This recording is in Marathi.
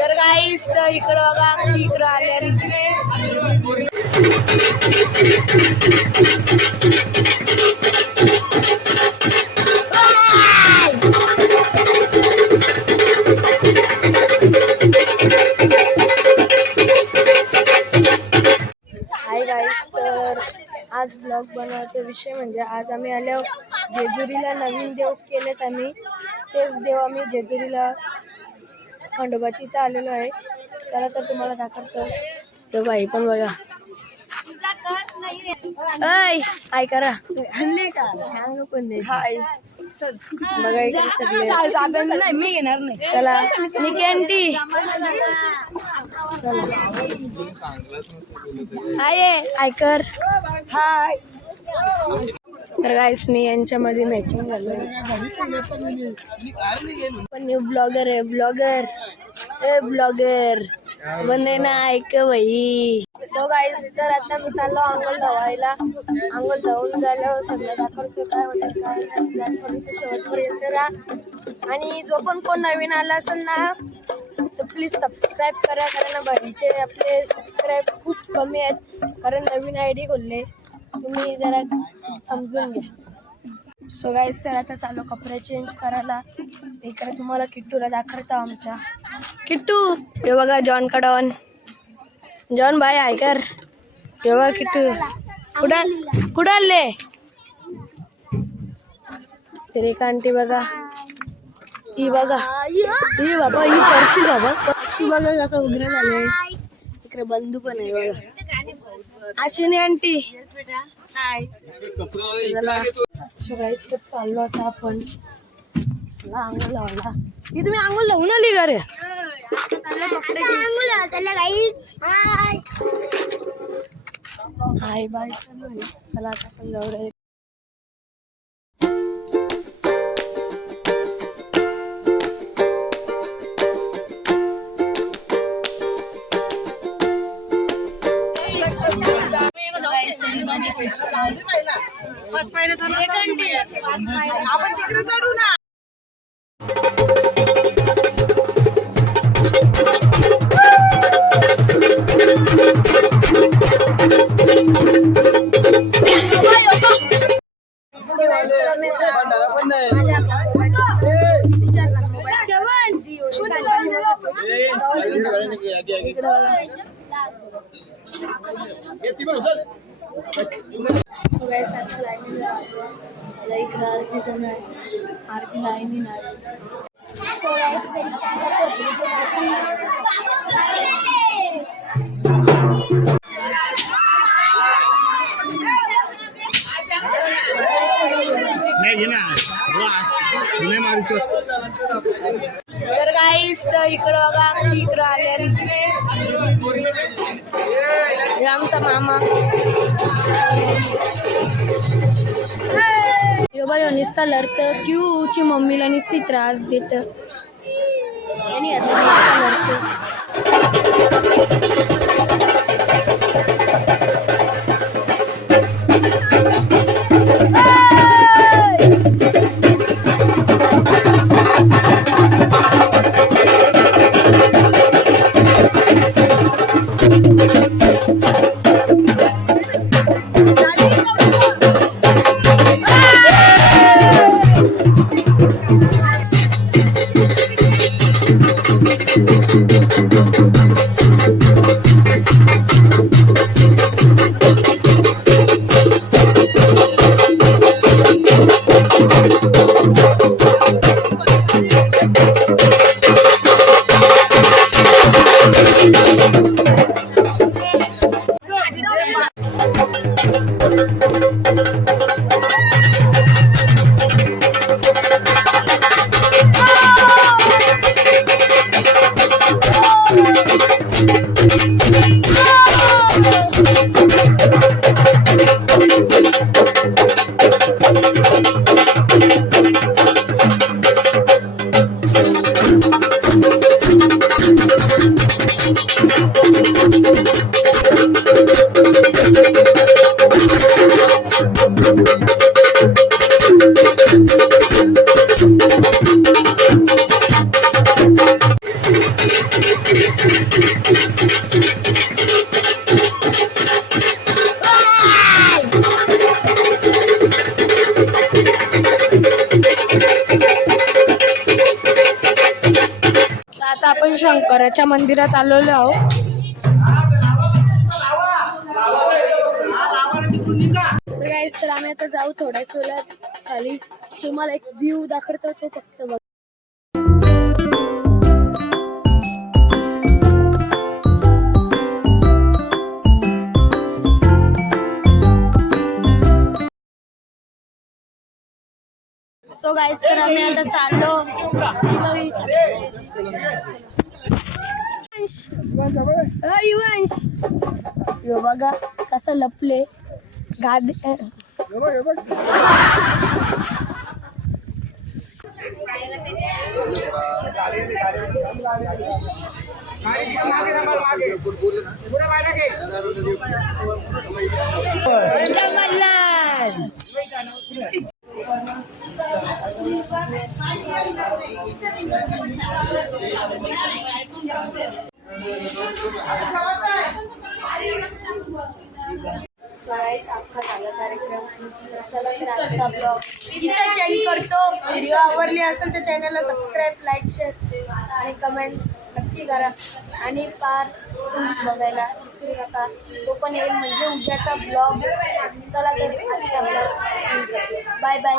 तर गाईस तर इकडं बघा आमची इकडं आले हाय गाईस. तर आज ब्लॉग बनवायचा विषय म्हणजे आज आम्ही आलो जेजुरीला. नवीन देव केलेत आम्ही. तेच देव आम्ही जेजुरीला खंडोबाची इथं आलेलो आहे. चला तर तुम्हाला दाखवतो. तो बाई पण बघा. हाय करा सांग पण हाय बघा इकडे सगळे. मी घेणार नाही. चला मी कॅन्टी. हाय आयकर. हाय. तर गाईस मी यांच्यामध्ये मॅचिंग झालो. पण न्यू ब्लॉगर आहे. ब्लॉगर बने ना ऐक भाई. सो गाईस तर आता मी चाललो अंघोळ धुवायला. अंघोळ धुवून झाल्यावर सगळं दाखवतो काय होतं काय नाही. शेवटपर्यंत राहा. आणि जो पण कोण नवीन आला असेल ना तर प्लीज सबस्क्राईब करा. कारण भाईचे आपले सबस्क्राईब खूप कमी आहेत. कारण नवीन ID खोलले. तुम्ही जरा समजून घ्या. सो गाईस तर आता चालू कपडे चेंज करायला. इकडे तुम्हाला किट्टूला दाखवतो. आमच्या किट्टू हे बघा. जॉन भाई ऐकर. हे बघा किट्टू. कुठं आले तरी कांटी बघा. ही बघा. ही बाबा ही परशी बाबा. पक्षी बघा कसं उघडे झाले. इकडे बंधू पण आहे बघा. अश्विनी आंटी हाय. तर चाललो आता आपण. चला आंघोळ लावला. ही तुम्ही आंघोळ लावून आली का रे. Hi bye. चला आता आपण जाऊ. आपण तिकडे चढू ना. चला इकडे आरती जण आहे. आरती लाईनी नाही. तर गाईस तर इकडं बघा आमची इकडं आले आमचा मामा. यो बाई निस्ता लढत. क्यूची मम्मीला निस्ती त्रास देत. Thank you. शंकराच्या मंदिरात आलेलो आहोत. सो गाईस तर आम्ही आता जाऊ थोड्याच वेळात खाली. तुम्हाला एक व्ह्यू दाखवतो तो फक्त बघ. सो गाईस तर आम्ही आता चाललो. युवांश यो बघा कसं लपले गाद. अख्खा झाला कार्यक्रम. तर चला तर आजचा ब्लॉग इथं चेंज करतो. व्हिडिओ आवडली असेल तर चॅनलला सबस्क्राईब, लाईक, शेअर आणि कमेंट नक्की करा. आणि बघायला विसरू नका. तो पण येईल म्हणजे उद्याचा ब्लॉग. चला तर आजचा ब्लॉग बाय बाय.